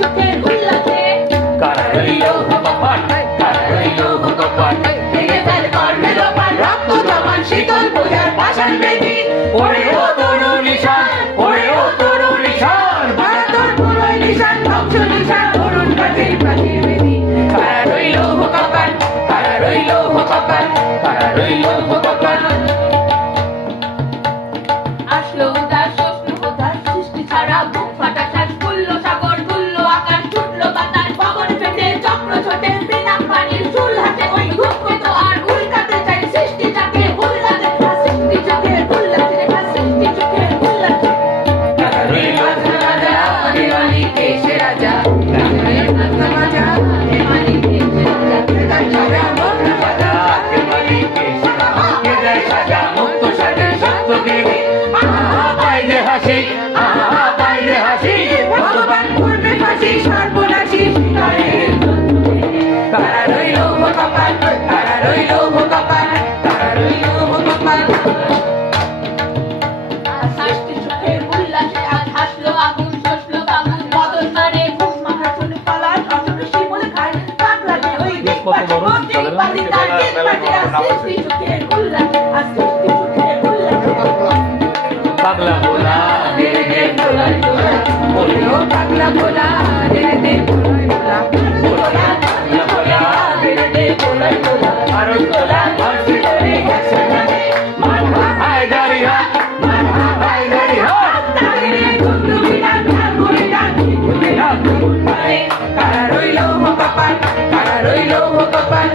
চোখের উল্লাসে কারা রইল কপাট কারা রইল কপাট ভেঙে ফেল করলে লোপাট রক্ত জমান শীতল পূজার পাষাণ বেদি ওরে ও তরুণ নিশান ওরে ও তরুণ নিশান ভারতর পুরোই নিশান ধ্বংস নিশান অরুণ প্রাচীর প্রাচীর বেদি কারা রইল কপাট কারা রইল কপাট কারা রইল কপাট আসলো উদাস শোষণ উদাস সৃষ্টি ছাড়া বুক ফাটা শ্বাস ফুললো সাগর তুললো আকাশ ছুটলো বাতাস পবন ফেটে চক্র ছোটে বিনা পানির চুল হাতে ওই ঘুমকত আর উল্কাতে চাই সৃষ্টিটাকে উল্লাসে সৃষ্টি চোখের উল্লাসে সৃষ্টি চোখের উল্লাসে কারা রইল রাজা দেওয়ালি দেশে রাজা রাজা দেওয়ালি দেশে রাজা কেদার সাজা মুক্ত সাজা দেওয়ালি দেশে রাজা কেদার সাজা মুক্ত সাজা সত্য দেবী বাইরে হাসি বাইরে হাসি ভগবান করবে ফাঁসি সর্বনাশী কারা রইল কপাল কারা রইল কপাল কারা রইল কপাল সৃষ্টি সুখের উল্লাসে আজ হাসলো আগুন শোষলো বাগুন বদল মারে মুখ মাথা চুল পালার অসুর শিমুল খায় পাগলাটে ওই পালি তার সৃষ্টি সুখের উল্লাসে আজ সৃষ্টি সুখের উল্লাসে পাগলা ভোলা দে দে ভোলা বলো পাগলা ভোলা দে দে ভোলা ভোলা পাগলা ভোলা দে দে ভোলা আর ভোলা ভাসি করে গেছে মানে মানবা হায় দাঁড়িয়া মানবা হায় দাঁড়িয়া দাঁড়িয়ে গুন্দু বিনা গুন্দু বিনা মানে কারা রইল কপাল কারা রইল কপাল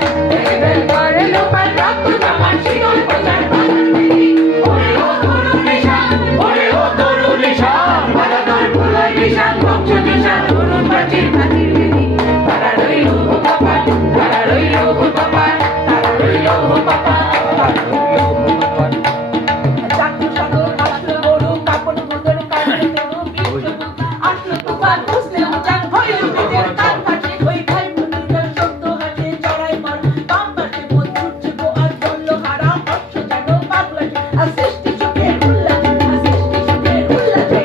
এবেল করে লোপাল রক্ত জামান শীতল প্রচার পাষাণ বেদি ওরে ও তরুণ নিশান ওরে ও তরুণ নিশান ভারতর পুরোই নিশান ধ্বংস নিশান অরুণ প্রাচীর প্রাচীর বেদি কারা রইল কপাল কারা রইল কপাল কারা রইল কপাল কারা রইল কপাল চাকু সাগর আসলো গরু কাপড় বদল কাটে তরু বিশ্ববু আসলো তুফান উসলে উজান হয়ে উঠে কান কাটে ওই ভাই বন্ধুদের শব্দ হাসে চড়াই মার বাম পাশে মন ছুটছে গো আর বললো হারাম অশ্ব যেন পাগলাটে আর সৃষ্টি চোখের উল্লাসে আর সৃষ্টি চোখের উল্লাসে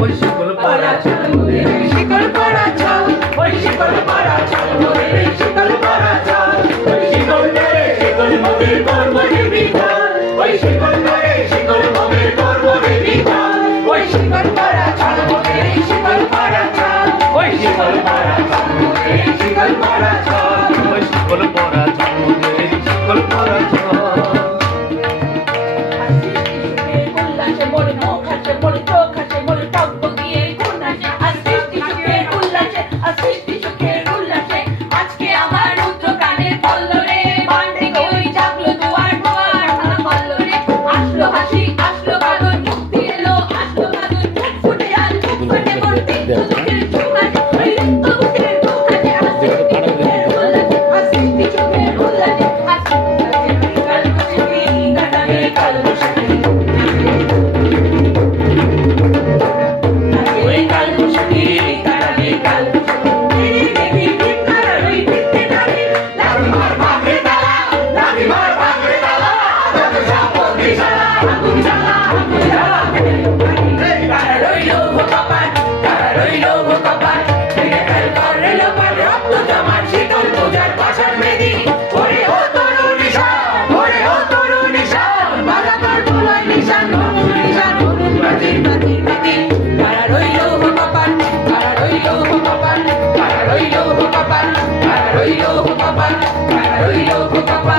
ওই শিকল পরা ছাল মোদের শিকল পরা ছাল ওই শিকল পরা ছাল মোদের শিকল পরা ছাল ওই শিকল ধরে শিকল মোদের কর্মে বিধান ওই শিকল ধরে শিকল মোদের কর্মে বিধান ওই শিকল পরা ছাল মোদের শিকল পরা ছাল ওই শিকল পরা ছাল মোদের শিকল পরা ছাল ওই শিকল পরা ছাল মোদের শিকল পরা ছাল উল্লাসে বলে মুখ হাসে বলে চোখ হাসে বলে টক বগিয়ে গুণ হাসে আর সৃষ্টি সুখের উল্লাসে আর সৃষ্টি সুখের উল্লাসে আজকে আমার রুদ্র কানের পল্লরে বান থেকে ওই জাগলো দুয়ার দুয়ার খানা পল্লরে আসলো হাসি আসলো গাগন মুক্তি এলো আসলো গাগন ফুটে আর ফুটে মরতে চোখের চুমাসে ওই চোখের মুখাসে আর সৃষ্টি সুখের উল্লাসে আর সৃষ্টি সুখের উল্লাসে আর সৃষ্টি কাল বসে কাটাবে কাল বসে ওই কাল বসে কাটাবে কাল বসে দেখি ঠিক কারা ওই দেখতে দাঁড়ি লাগি মার ভাগরে তালা লাগি মার ভাগরে তালা যত সাপো দিশালা আগুন জ্বালা কারা রইল কপাল কারা রইল কপাল ভেঙে ফেল করে লোপাল রক্ত জমান শীতল পূজার পাষাণ বেদি ওরে ও তরুণ নিশান ওরে ও তরুণ নিশান ভারতর পুরোই নিশান ধ্বংস নিশান অরুণ প্রাচীর প্রাচীর বেদি কারা রইল কপাল কারা রইল কপাল কারা রইল কপাল কারা রইল কপাল কারা রইল কপাল